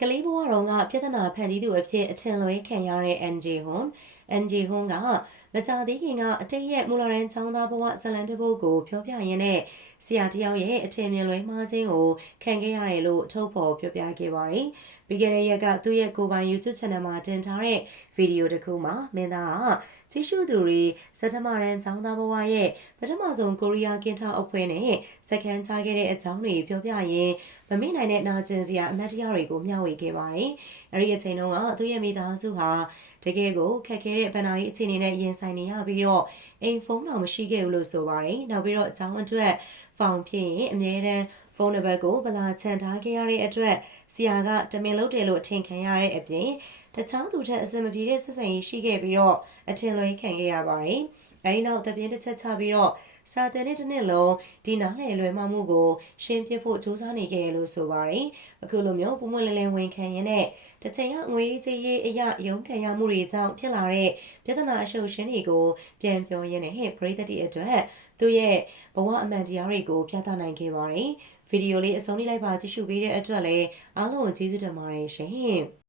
ကလေးဘဝတော်ကပြဿနာဖန်တီးသူအဖြစ်အထင်လွဲခံရတဲ့ NJ Hon NJ Hon က မကြသေးခင်ကအတိတ်ရဲ့မူလရန်ချောင်းသားဘဝဇလန်တစ်ပုဒ်ကိုပြောပြရင်းနဲ့ဆရာတယောက်ရဲ့အထင်မြင်လွဲမှားခြင်းကိုခံခဲ့ရတယ်လို့ထုတ်ဖော်ပြောပြခဲ့ပါတယ်။ပြီးခဲ့တဲ့ရက်ကသူ့ရဲ့ကိုယ်ပိုင် YouTube channel မှာတင်ထားတဲ့ဗီဒီယိုတစ်ခုမှာမင်းသားကကြည့်ရှုသူတွေစက်တမရန်ချောင်းသားဘဝရဲ့ပထမဆုံးကိုရီးယားကင်တာအဖွဲ့နဲ့စက္ကန့်ချခဲ့တဲ့အကြောင်းတွေပြောပြရင်းမမေ့နိုင်တဲ့နာကျင်စရာအမတ်တရားတွေကိုမျှဝေခဲ့ပါတယ်။အဲဒီအချိန်တုန်းကသူ့ရဲ့မိသားစုဟာတကယ်ကိုခက်ခဲတဲ့ဗဏ္ဍာရေးအခြေအနေနဲ့ရင်ဆိုင်နေရပြီးတော့အိမ်ဖုန်းတော့မရှိခဲ့ဘူးလို့ဆိုပါတယ်။နောက်ပြီးတော့အကြောင်းအတွက်ဖောင်ဖြစ်ရင်အမြဲတမ်းဖုန်းနံပါတ်ကိုဗလာချန်ထားခဲ့ရတဲ့အတွက်ဆရာကတမင်လုပ်တယ်လို့အထင်ခံရတဲ့အပြင်တခြားသူထက်အဆင်မပြေတဲ့ဆက်ဆံရေးရှိခဲ့ပြီးတော့အထင်လွဲခံခဲ့ရပါတယ်။ အဲဒီနောက်တပြင်းတစ်ချက်ချပြီးတော့စာတင်တဲ့တစ်နှစ်လုံးဒီနားလည်လွယ်မှမှုကိုရှင်းပြဖို့စူးစမ်းနေခဲ့ရလို့ဆိုပါတယ်။အခုလိုမျိုးပုံမလည်လည်ဝင်ခံရင်းနဲ့တစ်ချိန်ကငွေကြေးရေးအရာရုံးခံရမှုတွေကြောင့်ဖြစ်လာတဲ့ပြဿနာအရှုပ်ရှင်းတွေကိုပြန်ပြောရင်းနဲ့ဟဲ့ပရိသတ်တွေအတွက်သူ့ရဲ့ဘဝအမှန်တရားတွေကိုပြသနိုင်ခဲ့ပါတယ်။ဗီဒီယိုလေးအဆုံးလေးလိုက်ပါကြည့်ရှုပေးတဲ့အတွက်လည်းအားလုံးကိုကျေးဇူးတင်ပါတယ်ရှင်။